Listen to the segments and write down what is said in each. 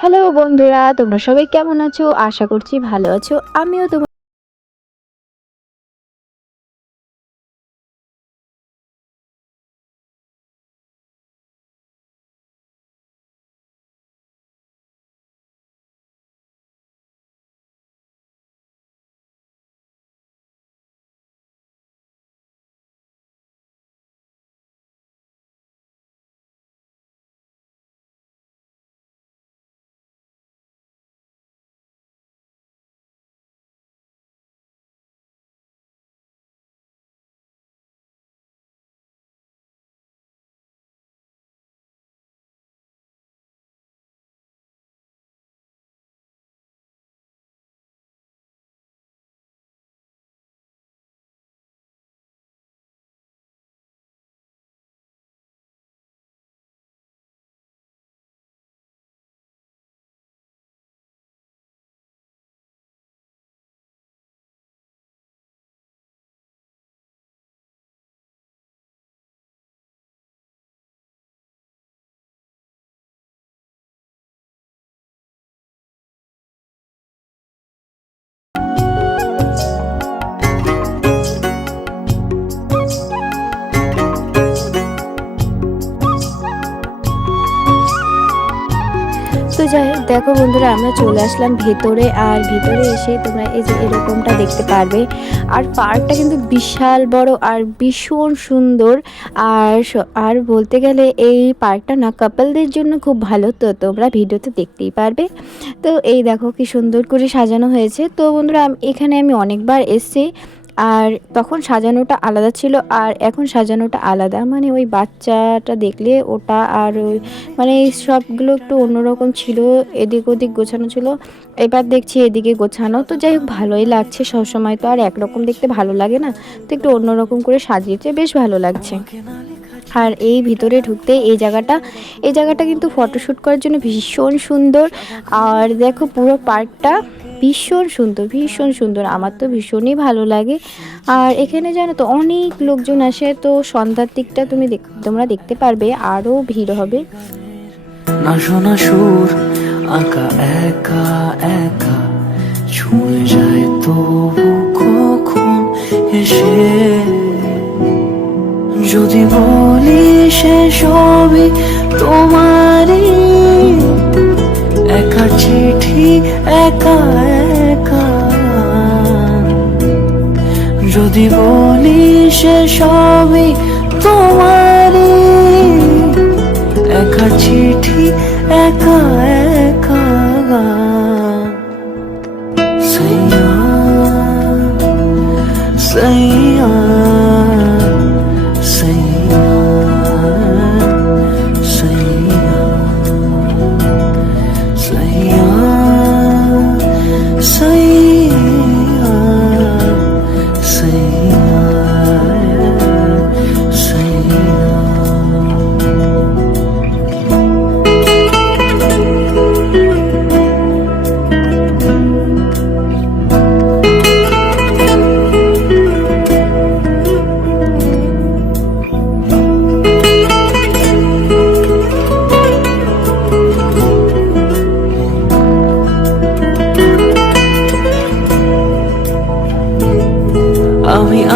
Hello বন্ধুরা, তোমরা সবাই কেমন আছো? আশা করছি ভালো আছো। আমিও তোমার তো যাই হোক, দেখো বন্ধুরা, আমরা চলে আসলাম ভেতরে। আর ভিতরে এসে তোমরা এই যে এরকমটা দেখতে পারবে। আর পার্কটা কিন্তু বিশাল বড় আর ভীষণ সুন্দর। আর বলতে গেলে এই পার্কটা না কাপলদের জন্য খুব ভালো। তো তোমরা ভিডিওতে দেখতেই পারবে। তো এই দেখো কি সুন্দর করে সাজানো হয়েছে। তো বন্ধুরা, এখানে আমি অনেকবার এসেছি। আর তখন সাজানোটা আলাদা ছিল আর এখন সাজানোটা আলাদা, মানে ওই বাচ্চাটা দেখলে ওটা আর ওই মানে সবগুলো একটু অন্যরকম ছিল, এদিক ওদিক গোছানো ছিল। এবার দেখছি এদিকে গোছানো। তো যাই হোক, ভালোই লাগছে। সবসময় তো আর একরকম দেখতে ভালো লাগে না, তো একটু অন্যরকম করে সাজিয়েছে, বেশ ভালো লাগছে। আর এই ভিতরে ঢুকতে এই জায়গাটা কিন্তু ফটোশ্যুট করার জন্য ভীষণ সুন্দর। আর দেখো পুরো পার্কটা ভীষণ সুন্দর, ভীষণ সুন্দর। আমার তো ভীষণই ভালো লাগে। আর এখানে জানো তো অনেক লোকজন আসে। তো সন্ধ্যার দিকটা তোমরা দেখতে পারবে আরও ভিড় হবে। না শোনা সুর আঁকা একা একা ছুঁয়ে যায় তবু কখন এসে যদি বলি সে সবই তোমারই একা চিঠি একা একা যদি বলি সে সবই তোমারই একা চিঠি একা একা সাইয়া সাইয়া সাইয়া সাইয়া সাইয়া সাইয়া সাইয়া সাইয়া।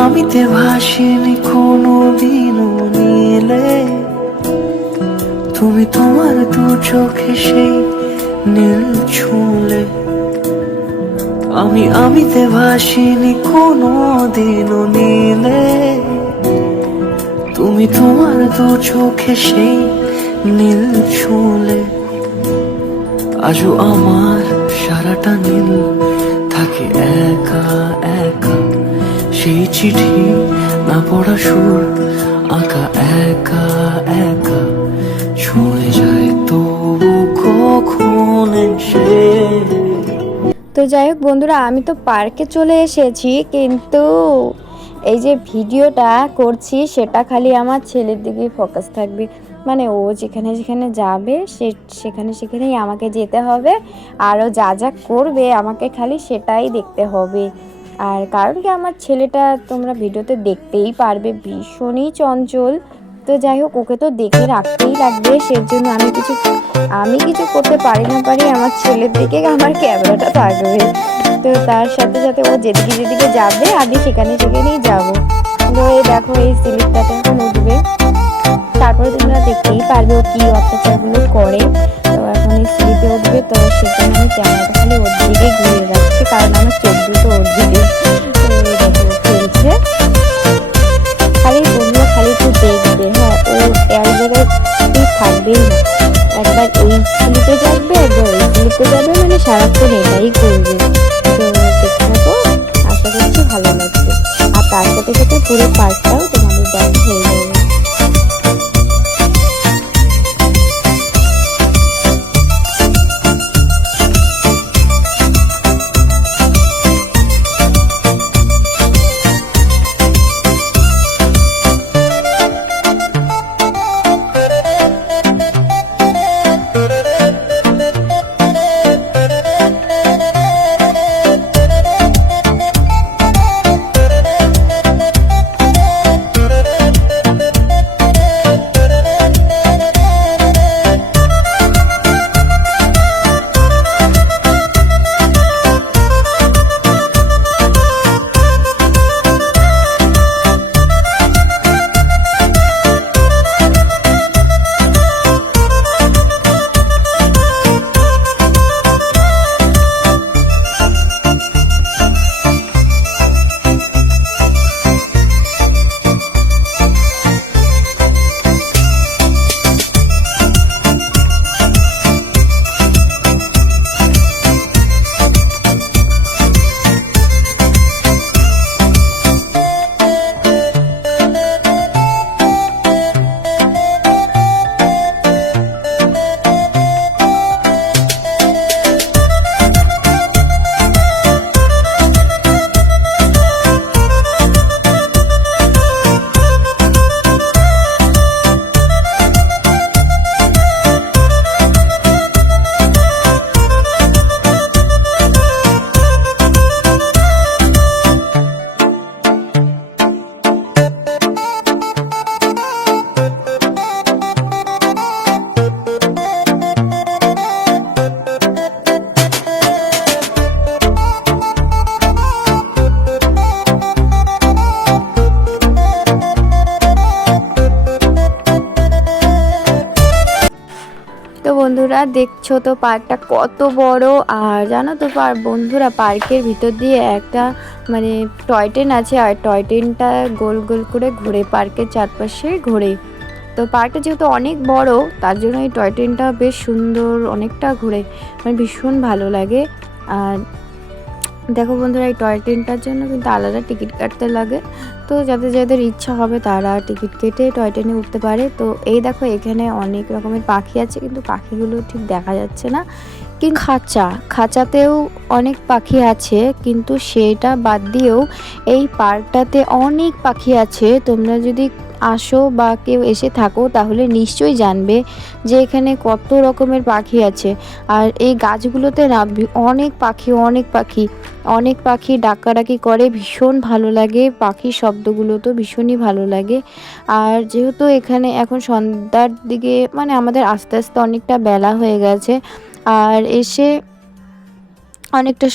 আমিতে ভাসিনি কোনো দিনও নীলে তুমি তোমার দু চোখে সেই নীল ছুঁলে আমিতে ভাসিনি কোনো দিনও নীলে তুমি তোমার দু চোখে সেই নীল ছুঁলে আজও আমার সারাটা নীল থাকে একা একা সেই চিঠি না পড়া সুর আঁকা একা একা ছুঁয়ে যায় তবু কখন এসে। তো যাই হোক বন্ধুরা, আমি তো পার্কে চলে এসেছি, কিন্তু এই যে ভিডিওটা করছি সেটা খালি আমার ছেলের দিকে ফোকাস থাকবে। মানে ও যেখানে যেখানে যাবে সেখানেই আমাকে যেতে হবে। আরও যা যা করবে আমাকে খালি সেটাই দেখতে হবে। আর কারণ কি, আমার ছেলেটা তোমরা ভিডিওতে দেখতেই পারবে ভীষণই চঞ্চল। তো যাই হোক, ওকে তো দেখে রাখতেই লাগবে, সেজন্য আমি কিছু করতে পারি না পারি, আমার ছেলের দিকে আমার ক্যামেরাটা থাকবে। তো তার সাথে সাথে ও যেদিকে যেদিকে যাবে আমি সেখানে সেখানেই যাবো। তো এই দেখো, এই স্লিপটাতে এখন উঠবে, তারপরে তোমরা দেখতেই পারবে ও কি অত্যাচারগুলো করে। তো এখন এই স্লিপে উঠবে, তো সেজন্য আমি ক্যামেরাটা খালি ওর দিকে ঘুরিয়ে রাখছি, কারণ আমার চোখ দুটো ওর দিকে। তো এই দেখো খেলছে, খালি বন্ধুরা খালি একটু দেখবে, হ্যাঁ ও এক জায়গায় থাকবেই না, একবার এই স্লিপে যাবে একবার ওই স্লিপে যাবে, মানে সারাক্ষণ এটাই করবে। তো দেখতে থাকো, আশা করছি ভালো লাগবে। আর তার সাথে সাথে পুরো পার্কটাও তোমাদের দেখা হয়ে যাবে। তো বন্ধুরা দেখছো তো পার্কটা কত বড়। আর জানো তো বন্ধুরা, পার্কের ভিতর দিয়ে একটা মানে টয় ট্রেন আছে, আর টয় ট্রেনটা গোল গোল করে ঘুরে পার্কের চারপাশে ঘোরে। তো পার্কটা যেহেতু অনেক বড়, তার জন্য এই টয় ট্রেনটা বেশ সুন্দর, অনেকটা ঘুরে, মানে ভীষণ ভালো লাগে। আর দেখো বন্ধুরা, এই টয় ট্রেনটার জন্য কিন্তু আলাদা টিকিট কাটতে লাগে। তো যাদের যাদের ইচ্ছা হবে তারা টিকিট কেটে টয় ট্রেনে উঠতে পারে। তো এই দেখো, এখানে অনেক রকমের পাখি আছে, কিন্তু পাখিগুলো ঠিক দেখা যাচ্ছে না। কিন্তু খাঁচাতেও অনেক পাখি আছে, কিন্তু সেটা বাদ দিয়েও এই পার্কটাতে অনেক পাখি আছে। তোমরা যদি আসো বা কেউ এসে থাকো তাহলে নিশ্চয়ই জানবে যে এখানে কত রকমের পাখি আছে। আর এই গাছগুলোতে না অনেক পাখি ডাকাডাকি করে, ভীষণ ভালো লাগে, পাখির শব্দগুলো তো ভীষণই ভালো লাগে। আর যেহেতু এখানে এখন সন্ধ্যার দিকে, মানে আমাদের আস্তে আস্তে অনেকটা বেলা হয়ে গেছে, আর এসে অনেকটা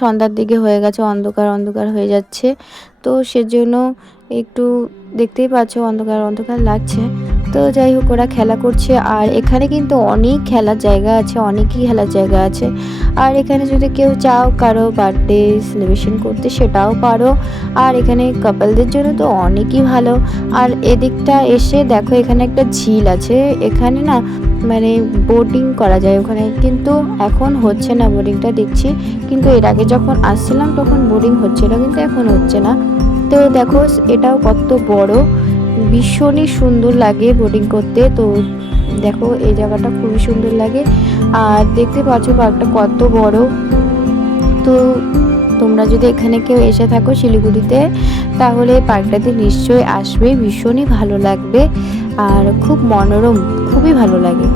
সন্ধ্যার দিকে হয়ে গেছে, অন্ধকার অন্ধকার হয়ে যাচ্ছে। তো সেজন্য একটু দেখতেই পাচ্ছ অন্ধকার অন্ধকার লাগছে। তো যাই হোক, ওরা খেলা করছে, আর এখানে কিন্তু অনেক খেলার জায়গা আছে, অনেকই খেলার জায়গা আছে। আর এখানে যদি কেউ চাও কারো বার্থডে সেলিব্রেশন করতে, সেটাও পারো। আর এখানে কাপলদের জন্য তো অনেকই ভালো। আর এদিকটা এসে দেখো, এখানে একটা ঝিল আছে, এখানে না মানে বোটিং করা যায় ওখানে, কিন্তু এখন হচ্ছে না বোটিংটা দেখছি। কিন্তু এর আগে যখন আসছিলাম তখন বোটিং হচ্ছিল, কিন্তু এখন হচ্ছে না। তো দেখো এটাও কত বড়, ভীষণই সুন্দর লাগে বোটিং করতে। তো দেখো এই জায়গাটা খুবই সুন্দর লাগে, আর দেখতে পাচ্ছ পার্কটা কত বড়। তো তোমরা যদি এখানে কেউ এসে থাকো শিলিগুড়িতে, তাহলে পার্কটাতে নিশ্চয়ই আসবে, ভীষণই ভালো লাগবে, আর খুব মনোরম, খুবই ভালো লাগে।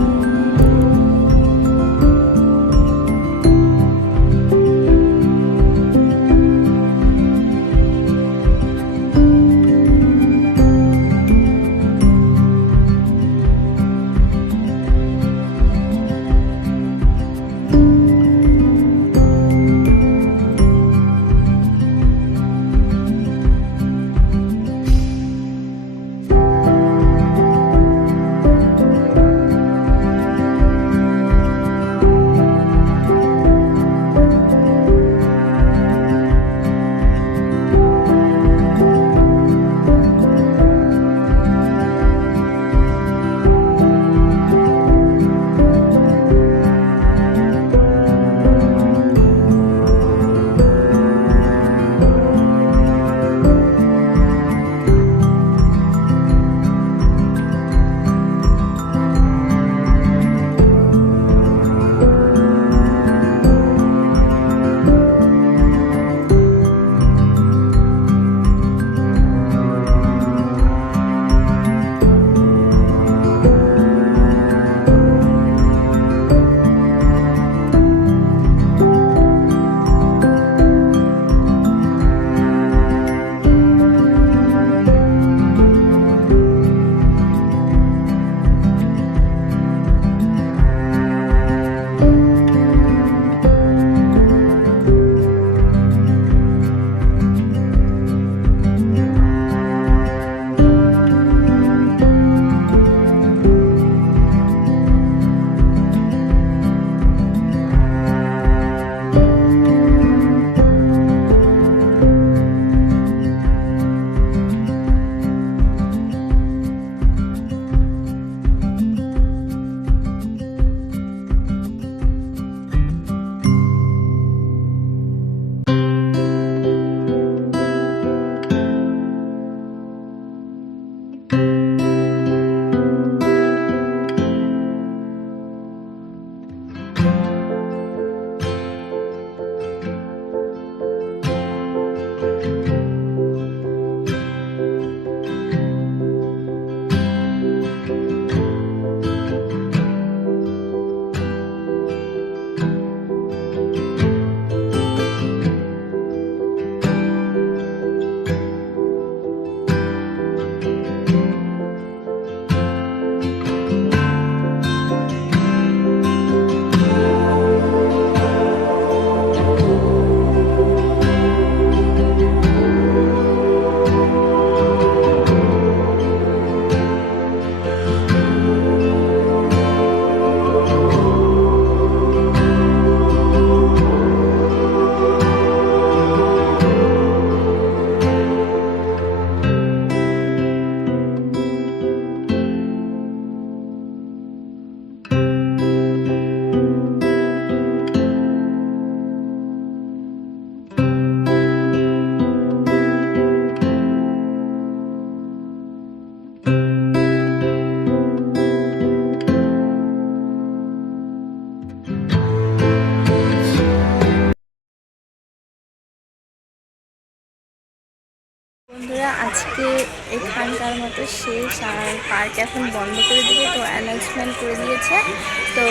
বন্ধুরা আজকে এখানকার মতো শেষ, আর পার্ক এখন বন্ধ করে দিবে, তো অ্যানাউন্সমেন্ট করে দিয়েছে। তো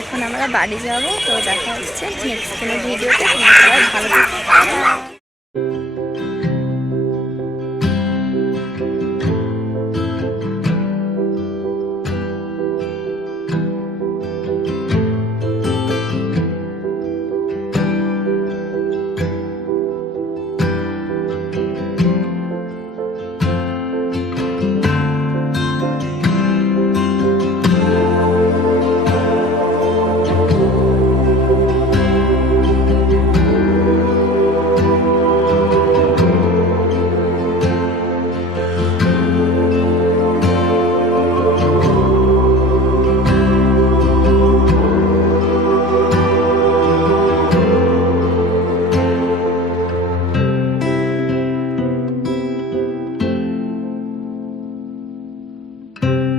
এখন আমরা বাড়ি যাব। তো দেখা হচ্ছে নেক্সট কোনো ভিডিওতে। তোমরা সবাই ভালো থাকো।